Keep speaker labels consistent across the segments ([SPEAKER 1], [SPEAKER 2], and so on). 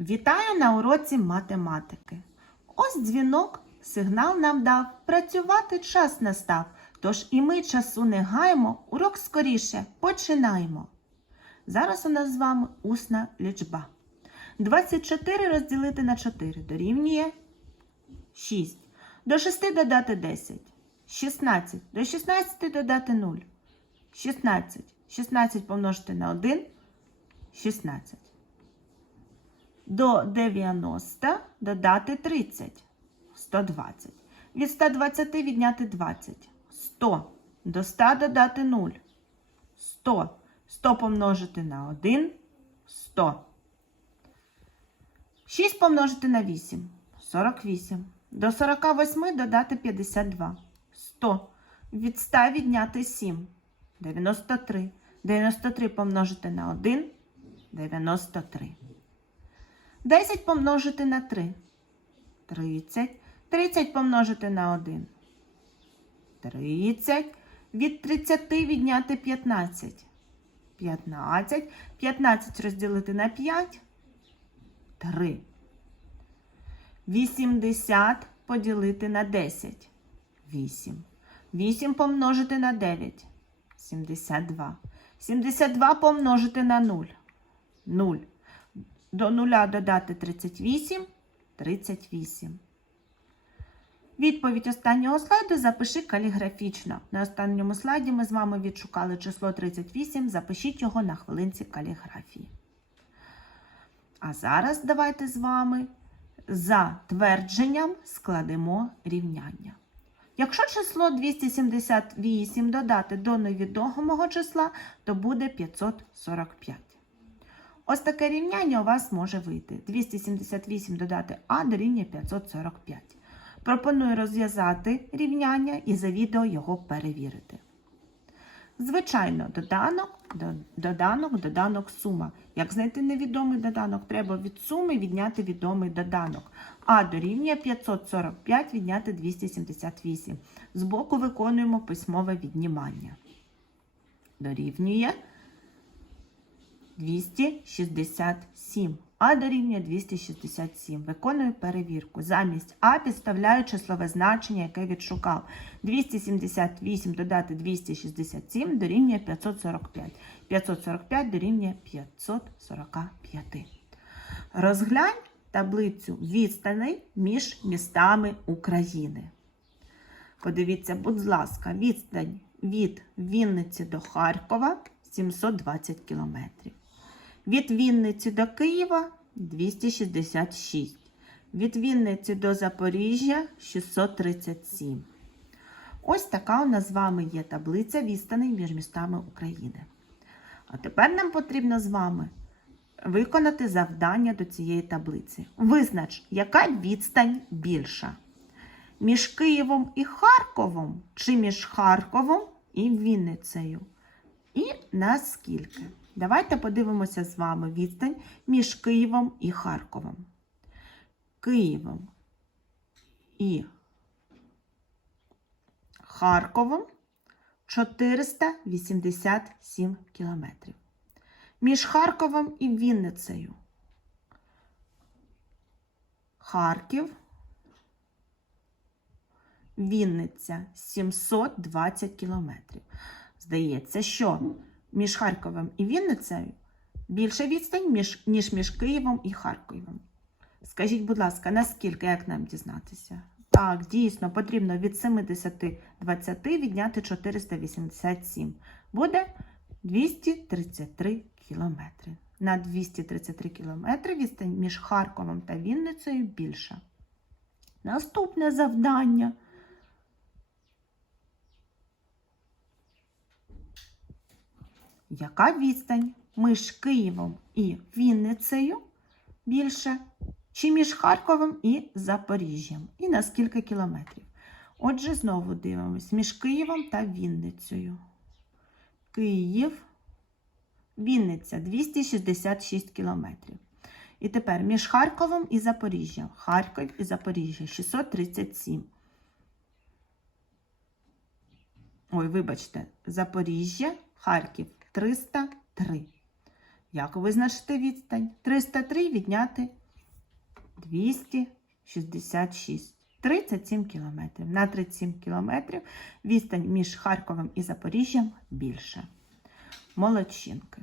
[SPEAKER 1] Вітаю на уроці математики. Ось дзвінок, сигнал нам дав, працювати час настав. Тож і ми часу не гаємо, урок скоріше починаємо. Зараз у нас з вами усна лічба. 24 розділити на 4 дорівнює 6. До 6 додати 10. 16. До 16 додати 0. 16. 16 помножити на 1. 16. До 90 додати 30. 120. Від 120 відняти 20. 100. До 100 додати 0. 100. 100 помножити на 1. 100. 6 помножити на 8. 48. До 48 додати 52. 100. Від 100 відняти 7. 93. 93 помножити на 1. 93. 10 помножити на 3. 30. 30 помножити на 1. 30. Від 30 відняти 15. 15. 15 розділити на 5. 3. 80 поділити на 10. 8. 8 помножити на 9. 72. 72 помножити на 0. 0. До 0 додати 38. 38. Відповідь останнього слайду запиши каліграфічно. На останньому слайді ми з вами відшукали число 38. Запишіть його на хвилинці каліграфії. А зараз давайте з вами за твердженням складемо рівняння. Якщо число 278 додати до невідомого числа, то буде 545. Ось таке рівняння у вас може вийти. 278 додати А дорівнює 545. Пропоную розв'язати рівняння і за відео його перевірити. Звичайно, доданок, доданок, доданок, сума. Як знайти невідомий доданок, треба від суми відняти відомий доданок. А дорівнює 545 відняти 278. Збоку виконуємо письмове віднімання. Дорівнює 267. А дорівнює 267. Виконую перевірку. Замість А підставляю числове значення, яке відшукав. 278 додати 267 дорівнює 545. 545 дорівнює 545. Розглянь таблицю відстаней між містами України. Подивіться, будь ласка, відстань від Вінниці до Харкова 720 кілометрів. Від Вінниці до Києва 266. Від Вінниці до Запоріжжя 637. Ось така у нас з вами є таблиця відстаней між містами України. А тепер нам потрібно з вами виконати завдання до цієї таблиці. Визнач, яка відстань більша. Між Києвом і Харковом, чи між Харковом і Вінницею? І наскільки? Давайте подивимося з вами відстань між Києвом і Харковом. Києвом і Харковом 487 кілометрів. Між Харковом і Вінницею. Харків. Вінниця 720 кілометрів. Здається, що між Харковом і Вінницею більша відстань, між, ніж між Києвом і Харковом. Скажіть, будь ласка, наскільки, як нам дізнатися? Так, дійсно, потрібно від 70 20 відняти 487. Буде 233 кілометри. На 233 кілометри відстань між Харковом та Вінницею більша. Наступне завдання. Яка відстань між Києвом і Вінницею більше, чи між Харковом і Запоріжжям? І на скільки кілометрів? Отже, знову дивимось між Києвом та Вінницею. Київ, Вінниця 266 кілометрів. І тепер між Харковом і Запоріжжям. Харків і Запоріжжя 637. Ой, вибачте, Запоріжжя, Харків 303. Як визначити відстань? 303 відняти 266. 37 кілометрів. На 37 кілометрів відстань між Харковом і Запоріжжям більше. Молодчинки.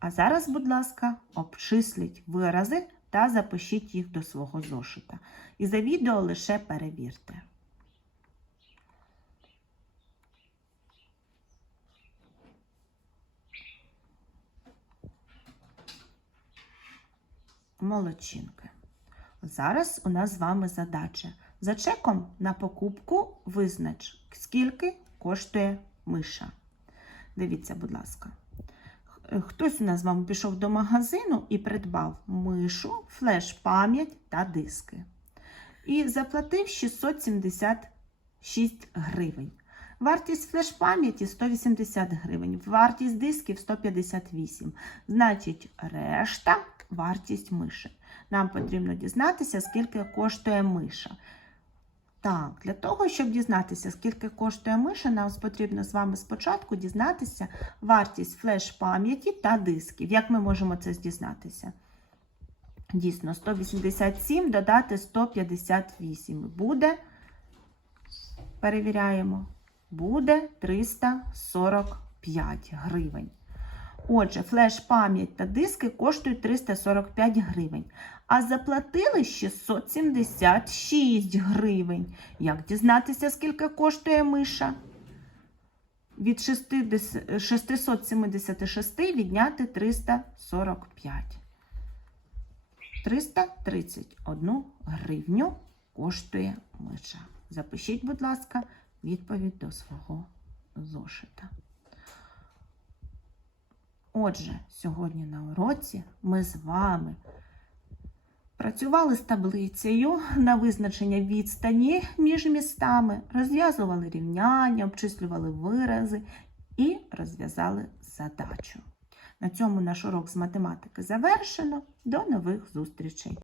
[SPEAKER 1] А зараз, будь ласка, обчисліть вирази та запишіть їх до свого зошита. І за відео лише перевірте. Молодчинки. Зараз у нас з вами задача. За чеком на покупку визнач, скільки коштує миша. Дивіться, будь ласка. Хтось у нас з вами пішов до магазину і придбав мишу, флеш-пам'ять та диски. І заплатив 676 гривень. Вартість флеш-пам'яті 180 гривень, вартість дисків 158. Значить, решта вартість миші. Нам потрібно дізнатися, скільки коштує миша. Так, для того, щоб дізнатися, скільки коштує миша, нам потрібно з вами спочатку дізнатися вартість флеш-пам'яті та дисків. Як ми можемо це дізнатися? Дійсно, 187 додати 158 буде, перевіряємо, буде 345 гривень. Отже, флеш-пам'ять та диски коштують 345 гривень, а заплатили 676 гривень. Як дізнатися, скільки коштує миша? Від 60 676 відняти 345. 331 гривню коштує миша. Запишіть, будь ласка, відповідь до свого зошита. Отже, сьогодні на уроці ми з вами працювали з таблицею на визначення відстані між містами, розв'язували рівняння, обчислювали вирази і розв'язали задачу. На цьому наш урок з математики завершено. До нових зустрічей!